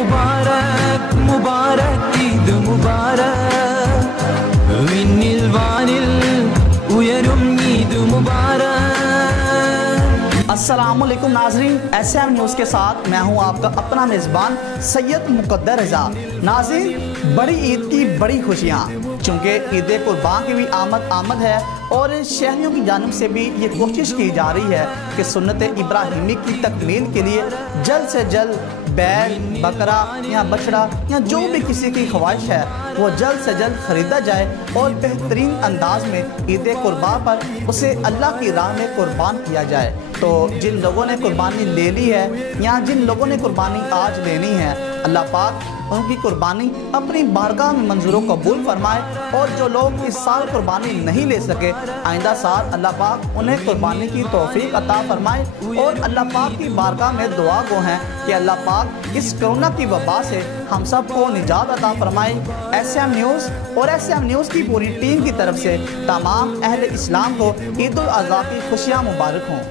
മുബാരക് മുബാരക് ഈദ് മുബാരക് വിണ്ണിൽ വാനിൽ ഉയരും ഈദ് മുബാരക്। अस्सलामुअलैकुम नाज़रीन, SM न्यूज़ के साथ मैं हूं आपका अपना मेज़बान सैयद मुक़द्दर रज़ा। नाज़रीन, बड़ी ईद की बड़ी खुशियाँ, चूँकि ईद कुर्बान की भी आमद है और शहरियों की जानिब से भी ये कोशिश की जा रही है कि सुन्नत इब्राहिमी की तकमील के लिए जल्द से जल्द बैल, बकरा या बछड़ा या जो भी किसी की ख्वाहिश है वो जल्द से जल्द ख़रीदा जाए और बेहतरीन अंदाज में ईद कुर्बान पर उसे अल्लाह की राह में कुर्बान किया जाए। तो जिन लोगों ने कुर्बानी ले ली है या जिन लोगों ने कुर्बानी आज लेनी है, अल्लाह पाक उनकी कुर्बानी अपनी बारगाह में मंजूर कबूल फरमाए। और जो लोग इस साल कुर्बानी नहीं ले सके, आइंदा साल अल्लाह पाक उन्हें कुर्बानी की तौफीक अता फरमाए। और अल्लाह पाक की बारगाह में दुआ गो हैं कि अल्लाह पाक इस कोरोना की वबा से हम सब को निजात अता फरमाए। SM न्यूज़ और SM न्यूज़ की पूरी टीम की तरफ से तमाम अहले इस्लाम को ईद उल अज़हा की खुशियाँ मुबारक हों।